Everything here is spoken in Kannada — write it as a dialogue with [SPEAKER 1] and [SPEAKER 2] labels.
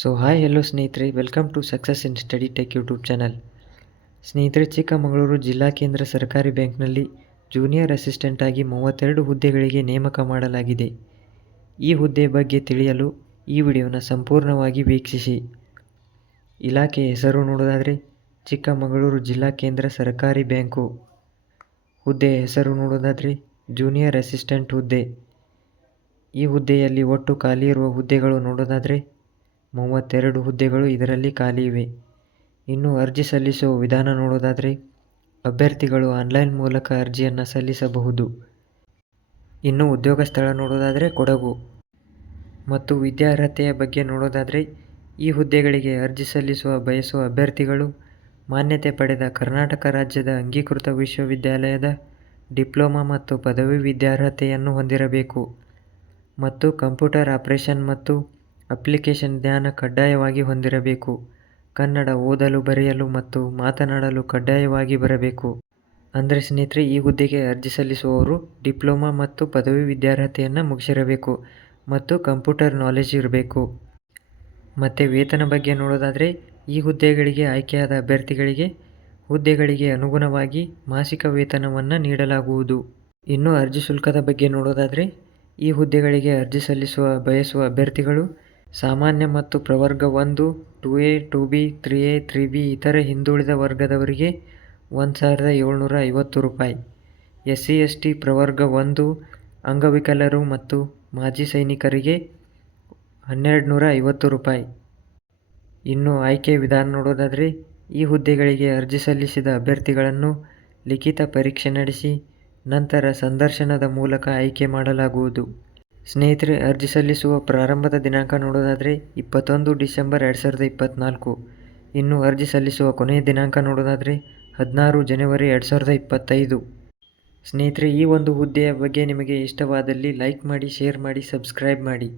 [SPEAKER 1] ಸೊ ಹಾಯ್ ಹೆಲೋ ಸ್ನೇಹಿತರೆ. Welcome to success in study tech YouTube channel ಸ್ನೇಹಿತರೆ, ಚಿಕ್ಕಮಗಳೂರು ಜಿಲ್ಲಾ ಕೇಂದ್ರ ಸರ್ಕಾರಿ ಬ್ಯಾಂಕ್ನಲ್ಲಿ ಜೂನಿಯರ್ ಅಸಿಸ್ಟೆಂಟ್ ಆಗಿ ಮೂವತ್ತೆರಡು ಹುದ್ದೆಗಳಿಗೆ ನೇಮಕ ಮಾಡಲಾಗಿದೆ. ಈ ಹುದ್ದೆ ಬಗ್ಗೆ ತಿಳಿಯಲು ಈ ವಿಡಿಯೋನ ಸಂಪೂರ್ಣವಾಗಿ ವೀಕ್ಷಿಸಿ. ಇಲಾಖೆ ಹೆಸರು ನೋಡೋದಾದರೆ, ಚಿಕ್ಕಮಗಳೂರು ಜಿಲ್ಲಾ ಕೇಂದ್ರ ಸರ್ಕಾರಿ ಬ್ಯಾಂಕು. ಹುದ್ದೆ ಹೆಸರು ನೋಡೋದಾದರೆ ಜೂನಿಯರ್ ಅಸಿಸ್ಟೆಂಟ್ ಹುದ್ದೆ. ಈ ಹುದ್ದೆಯಲ್ಲಿ ಒಟ್ಟು ಖಾಲಿ ಇರುವ ಹುದ್ದೆಗಳು ನೋಡೋದಾದರೆ ಮೂವತ್ತೆರಡು ಹುದ್ದೆಗಳು ಇದರಲ್ಲಿ ಖಾಲಿ ಇವೆ. ಇನ್ನು ಅರ್ಜಿ ಸಲ್ಲಿಸುವ ವಿಧಾನ ನೋಡೋದಾದರೆ, ಅಭ್ಯರ್ಥಿಗಳು ಆನ್ಲೈನ್ ಮೂಲಕ ಅರ್ಜಿಯನ್ನು ಸಲ್ಲಿಸಬಹುದು. ಇನ್ನು ಉದ್ಯೋಗ ಸ್ಥಳ ನೋಡೋದಾದರೆ ಕೊಡಗು. ಮತ್ತು ವಿದ್ಯಾರ್ಹತೆಯ ಬಗ್ಗೆ ನೋಡೋದಾದರೆ, ಈ ಹುದ್ದೆಗಳಿಗೆ ಅರ್ಜಿ ಸಲ್ಲಿಸುವ ಬಯಸುವ ಅಭ್ಯರ್ಥಿಗಳು ಮಾನ್ಯತೆ ಪಡೆದ ಕರ್ನಾಟಕ ರಾಜ್ಯದ ಅಂಗೀಕೃತ ವಿಶ್ವವಿದ್ಯಾಲಯದ ಡಿಪ್ಲೊಮಾ ಮತ್ತು ಪದವಿ ವಿದ್ಯಾರ್ಹತೆಯನ್ನು ಹೊಂದಿರಬೇಕು. ಮತ್ತು ಕಂಪ್ಯೂಟರ್ ಆಪರೇಷನ್ ಮತ್ತು ಅಪ್ಲಿಕೇಶನ್ ಜ್ಞಾನ ಕಡ್ಡಾಯವಾಗಿ ಹೊಂದಿರಬೇಕು. ಕನ್ನಡ ಓದಲು ಬರೆಯಲು ಮತ್ತು ಮಾತನಾಡಲು ಕಡ್ಡಾಯವಾಗಿ ಬರಬೇಕು. ಅಂದರೆ ಸ್ನೇಹಿತರೆ, ಈ ಹುದ್ದೆಗೆ ಅರ್ಜಿ ಸಲ್ಲಿಸುವವರು ಡಿಪ್ಲೊಮಾ ಮತ್ತು ಪದವಿ ವಿದ್ಯಾರ್ಹತೆಯನ್ನು ಮುಗಿಸಿರಬೇಕು ಮತ್ತು ಕಂಪ್ಯೂಟರ್ ನಾಲೆಜ್ ಇರಬೇಕು. ಮತ್ತು ವೇತನ ಬಗ್ಗೆ ನೋಡೋದಾದರೆ, ಈ ಹುದ್ದೆಗಳಿಗೆ ಆಯ್ಕೆಯಾದ ಅಭ್ಯರ್ಥಿಗಳಿಗೆ ಹುದ್ದೆಗಳಿಗೆ ಅನುಗುಣವಾಗಿ ಮಾಸಿಕ ವೇತನವನ್ನು ನೀಡಲಾಗುವುದು. ಇನ್ನು ಅರ್ಜಿ ಶುಲ್ಕದ ಬಗ್ಗೆ ನೋಡೋದಾದರೆ, ಈ ಹುದ್ದೆಗಳಿಗೆ ಅರ್ಜಿ ಸಲ್ಲಿಸುವ ಬಯಸುವ ಅಭ್ಯರ್ಥಿಗಳು ಸಾಮಾನ್ಯ ಮತ್ತು ಪ್ರವರ್ಗ ಒಂದು two A two B three A three B ಇತರೆ ಹಿಂದುಳಿದ ವರ್ಗದವರಿಗೆ ಒಂದು ಸಾವಿರದ ಏಳ್ನೂರ ಐವತ್ತು ರೂಪಾಯಿ. ಎಸ್ ಸಿ ಎಸ್ ಟಿ ಪ್ರವರ್ಗ ಒಂದು, ಅಂಗವಿಕಲರು ಮತ್ತು ಮಾಜಿ ಸೈನಿಕರಿಗೆ ಹನ್ನೆರಡು ನೂರ ಐವತ್ತು ರೂಪಾಯಿ. ಇನ್ನು ಆಯ್ಕೆ ವಿಧಾನ ನೋಡೋದಾದರೆ, ಈ ಹುದ್ದೆಗಳಿಗೆ ಅರ್ಜಿ ಸಲ್ಲಿಸಿದ ಅಭ್ಯರ್ಥಿಗಳನ್ನು ಲಿಖಿತ ಪರೀಕ್ಷೆ ನಡೆಸಿ ನಂತರ ಸಂದರ್ಶನದ ಮೂಲಕ ಆಯ್ಕೆ ಮಾಡಲಾಗುವುದು. ಸ್ನೇಹಿತರೆ, ಅರ್ಜಿ ಸಲ್ಲಿಸುವ ಪ್ರಾರಂಭದ ದಿನಾಂಕ ನೋಡೋದಾದರೆ ಇಪ್ಪತ್ತೊಂದು ಡಿಸೆಂಬರ್ ಎರಡು ಸಾವಿರದ ಇಪ್ಪತ್ತ್ನಾಲ್ಕು ಇನ್ನು ಅರ್ಜಿ ಸಲ್ಲಿಸುವ ಕೊನೆಯ ದಿನಾಂಕ ನೋಡೋದಾದರೆ ಹದಿನಾರು ಜನವರಿ ಎರಡು ಸಾವಿರದ ಇಪ್ಪತ್ತೈದು. ಸ್ನೇಹಿತರೆ, ಈ ಒಂದು ಹುದ್ದೆಯ ಬಗ್ಗೆ ನಿಮಗೆ ಇಷ್ಟವಾದಲ್ಲಿ ಲೈಕ್ ಮಾಡಿ, ಶೇರ್ ಮಾಡಿ, ಸಬ್ಸ್ಕ್ರೈಬ್ ಮಾಡಿ.